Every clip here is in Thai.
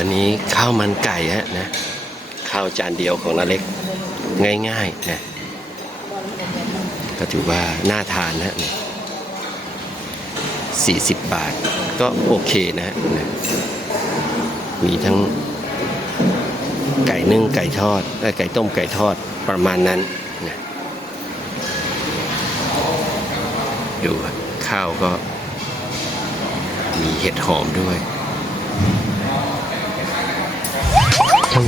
วันนี้ข้าวมันไก่ฮะนะข้าวจานเดียวของนาเล็กง่ายๆนะก็ถือว่าน่าทานนะสี่สิบบาทก็โอเคนะฮะนะมีทั้งไก่นึ่งไก่ทอดและไก่ต้มไก่ทอดประมาณนั้นนะดูข้าวก็มีเห็ดหอมด้วย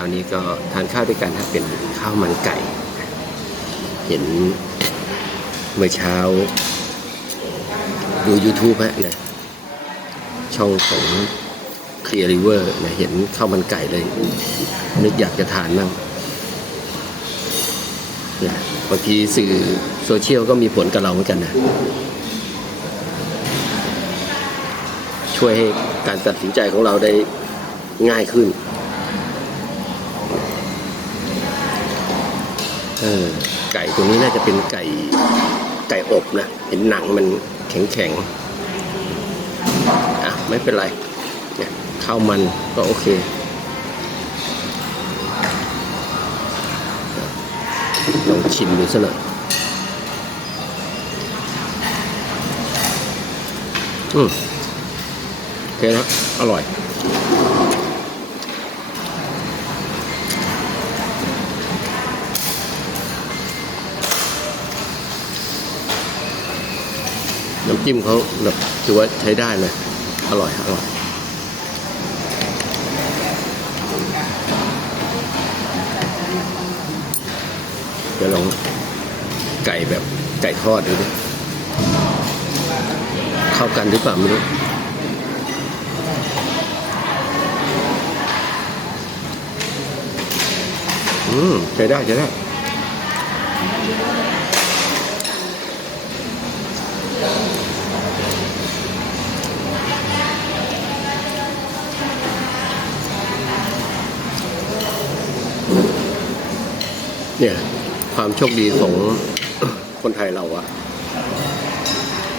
านี้ก็ทานข้าวด้วยกันครับเป็นข้าวมันไก่ เห็นเมื่อเช้าดู YouTube ฮะนะช่องของ Clear River นะเห็นข้าวมันไก่เลย นึกอยากจะทานบ้างนะบางทีสื่อโซเชียลก็มีผลกับเราเหมือนกันนะช่วยให้การตัดสินใจของเราได้ง่ายขึ้น เออไก่ตัวนี้น่าจะเป็นไก่ไก่อบนะ เห็นหนังมันแข็งแข็งๆอะไม่เป็นไรเนี่ยข้าวมันก็โอเค ลองชิมดูซะหน่อยอืมโอเคนะอร่อยำจิ้มเขาแบบถือว่าใช้ได้เลย อร่อย อร่อยเดี๋ยวลองไก่แบบไก่ทอดดูดิเข้ากันหรือเปล่าไม่รู้อืมใช้ได้ใช้ได้ เนี่ย ความโชคดีของคนไทยเราอะ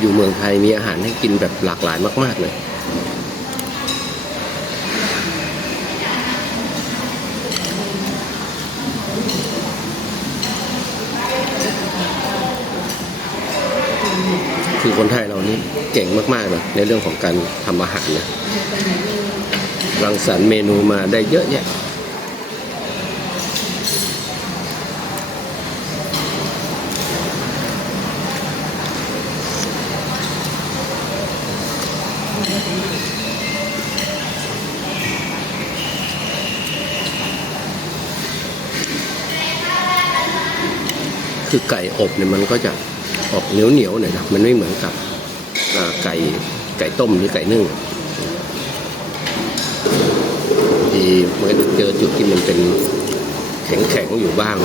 อยู่เมืองไทยมีอาหารให้กินแบบหลากหลายมาก ๆ เลย คือคนไทยเรานี่เก่งมากๆเลยในเรื่องของการทำอาหารนะรังสรรค์เมนูมาได้เยอะแยะ คือไก่อบเนี่ยมันก็จะออกเหนียวเหนียวหน่อยนะมันไม่เหมือนกับไก่ไก่ต้มหรือไก่นึ่งที่มันก็เจอจุดที่มันเป็นแข็งแข็งๆอยู่บ้าง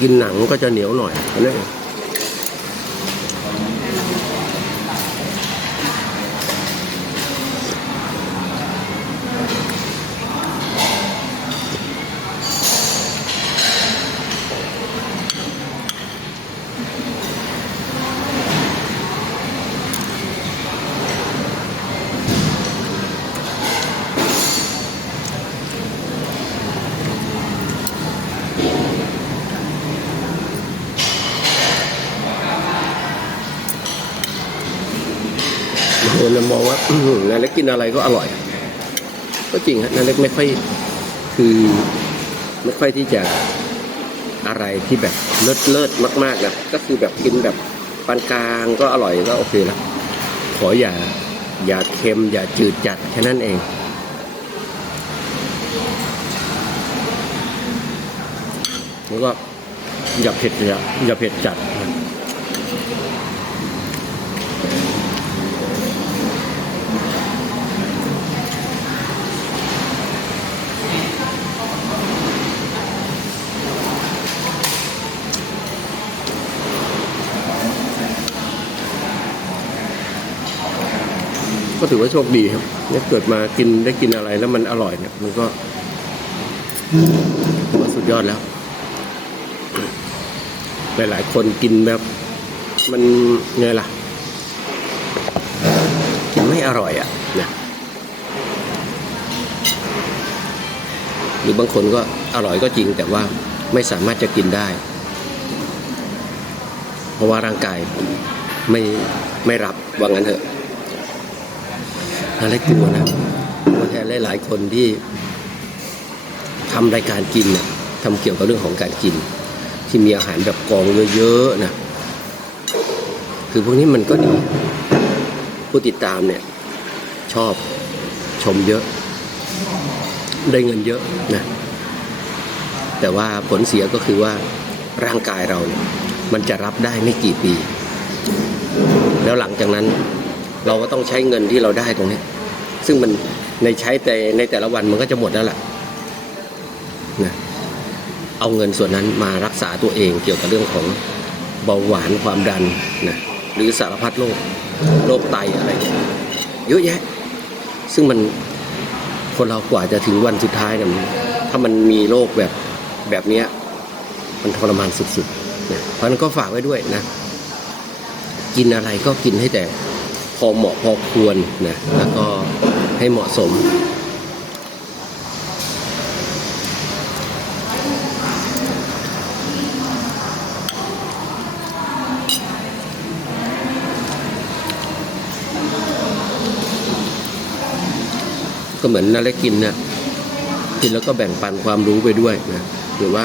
กินหนังก็จะเหนียวหน่อยนั่นเอง รามองว่าอื้อหือนาเล็กกินอะไรก็อร่อย ก็จริงฮะนาเล็กไม่ค่อยคือไม่ค่อยที่จะอะไรที่แบบเลิศเลิศมากๆนะก็คือแบบกินแบบปานกลางก็อร่อยก็โอเคแล้วขออย่าอย่าเค็มอย่าจืดจัดแค่นั้นเองแล้วก็อย่าเผ็ดอย่าอย่าเผ็ดจัดนะ ก็ถือว่าโชคดีครับเนี่ยเกิดมากินได้กินอะไรแล้วมันอร่อยเนี่ย มันก็ถือว่าสุดยอดแล้ว หลาย ๆ คนกินแบบ มันไงล่ะกินไม่อร่อยอะนะหรือบางคนก็อร่อยก็จริง แต่ว่าไม่สามารถจะกินได้ เพราะว่าร่างกายไม่ไม่รับว่างั้นเถอะ อะไรกลัวนะตัวแทนหลายๆคนที่ทำรายการกินนี่ยทำเกี่ยวกับเรื่องของการกิน ที่มีอาหารแบบกองเยอะๆนะคือพวกนี้มันก็ดีผู้ติดตามเนี่ย ชอบชมเยอะ ได้เงินเยอะนะแต่ว่าผลเสียก็คือว่าร่างกายเราเนี่ยมันจะรับได้ไม่กี่ปี แล้วหลังจากนั้น เราก็ต้องใช้เงินที่เราได้ตรงนี้ ซึ่งมันในใช้แต่ในแต่ละวันมันก็จะหมดแล้วล่ะนะเอาเงินส่วนนั้นมารักษาตัวเองเกี่ยวกับเรื่องของเบาหวานความดันนะหรือสารพัดโรคโรคไตอะไรเยอะแยะ ซึ่งมันคนเรากว่าจะถึงวันสุดท้ายเนี่ยมันถ้ามันมีโรคแบบแบบนี้มันทรมานสุดๆนะเพราะนั้นก็ฝากไว้ด้วยนะ กินอะไรก็กินให้แต่ อเหมาะพอควรนะแล้วก็ให้เหมาะสม ก็เหมือนนาเล็กกินนะกินแล้วก็แบ่งปันความรู้ไปด้วยนะหรือว่า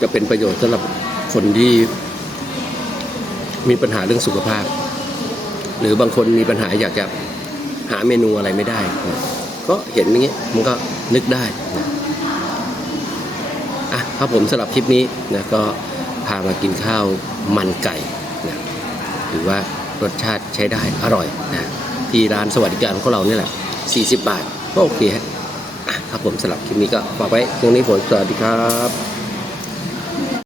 จะเป็นประโยชน์สำหรับคนที่มีปัญหาเรื่องสุขภาพ หรือบางคนมีปัญหาอยากจะหาเมนูอะไรไม่ได้นะก็เห็นอย่างนี้มันก็นึกได้นะอะครับผมสำหรับคลิปนี้นะก็พามากินข้าวมันไก่นะถือว่ารสชาติใช้ได้อร่อยนะที่ร้านสวัสดิการของเราเนี่แหละ 40 บาทก็โอเคฮะอะครับผมสำหรับคลิปนี้ก็ฝากไว้ตรงนี้ผมสวัสดีครับ